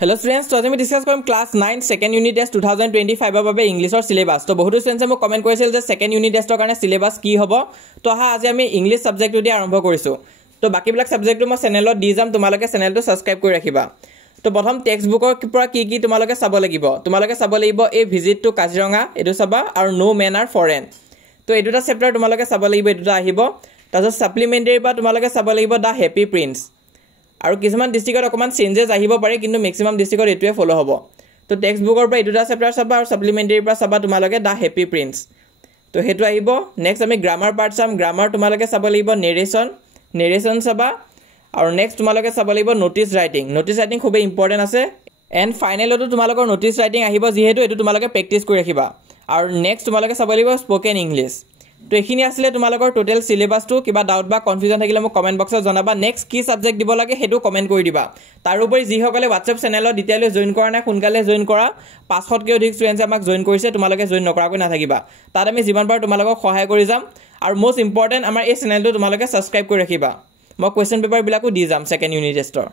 Hello students, so we discuss class 9 second unit test 2025 বাবে ইংলিশৰ syllabus তো বহুত স্টুডেন্টে মোক কমেন্ট কৰিছিল যে সেকেন্ড ইউনিট টেষ্টৰ কাৰণে সিলেবাস কি হ'ব তো আজি আমি ইংলিশ সাবজেক্টটো দি আৰম্ভ কৰিছো তো বাকিবিলাক সাবজেক্টটো মই চেনেলত দি যাম তোমালোকে চেনেলটো সাবস্ক্ৰাইব কৰি ৰাখিবা তো প্ৰথম টেক্সট বুকৰ পৰা কি তোমালোকে চাব লাগিব এই ভিজিট টু কাজিৰঙা এটো চাবা আৰু নো মেনাৰ ফৰেন তো এই দুটা চেপ্টাৰ তোমালোকে চাব লাগিব এই দুটা আহিব তাৰপিছত সাপ্লিমেন্টাৰী পৰা তোমালোকে চাব লাগিব দা হেপী প্ৰিন্স আৰু কিছুমান ডিস্ট্ৰিক্টত অকমান চেঞ্জেস আহিব পাৰে কিন্তু ম্যাক্সিমাম ডিস্ট্ৰিক্টত এটোৱে ফলো হ'ব তো টেক্সট বুকৰ পৰা এই দুটা চেপ্টাৰ চাবা আৰু সাপ্লিমেন্টাৰী পৰা চাবা তোমালোকে দা হেপী প্ৰিন্স তো হেতু আহিব নেক্সট আমি গ্ৰামাৰ পাৰ্ট চাম গ্ৰামাৰ তোমালোকে চাব লাগিব নেৰেশন চাবা আৰু নেক্সট তোমালোকে চাব লাগিব নোটিস ৰাইটিং খুব ইম্পৰ্টেন্ট আছে এন্ড ফাইনেলটো তোমালোকৰ নোটিস ৰাইটিং আহিব যেহেতু এটো তোমালোকে প্ৰেক্টিস কৰি ৰাখিবা আৰু নেক্সট তোমালোকে চাব লাগিব স্পোকেন ইংলিশ তো এখিনি আসলে তোমালোকৰ টোটাল সিলেবাসটো কিবা ডাউট বা কনফিউজন থাকিলে মোক কমেন্ট বক্সত জনাবা নেক্সট কি সাবজেক্ট দিব লাগে হেতু কমেন্ট কৰি দিবা তাৰ উপৰি যি সকলে WhatsApp চেনেলত ডিটেইললি জয়েন কৰা নাই সোনকালে জয়েন কৰা 500 কে অধিক স্টুডেন্টে আমাক জয়েন কৰিছে তোমালোকে জয়েন নকৰাকৈ নাথাকিবা তাত আমি যিমান পাৰ তোমালোকক সহায় কৰি যাম আৰু মোস্ট ইম্পৰ্টেন্ট আমাৰ এই চেনেলটো তোমালোকে সাবস্ক্ৰাইব কৰি ৰাখিবা মই কোৱেশ্চন পেপাৰ বিলাকো দি যাম সেকেন্ড ইউনিট টেষ্টৰ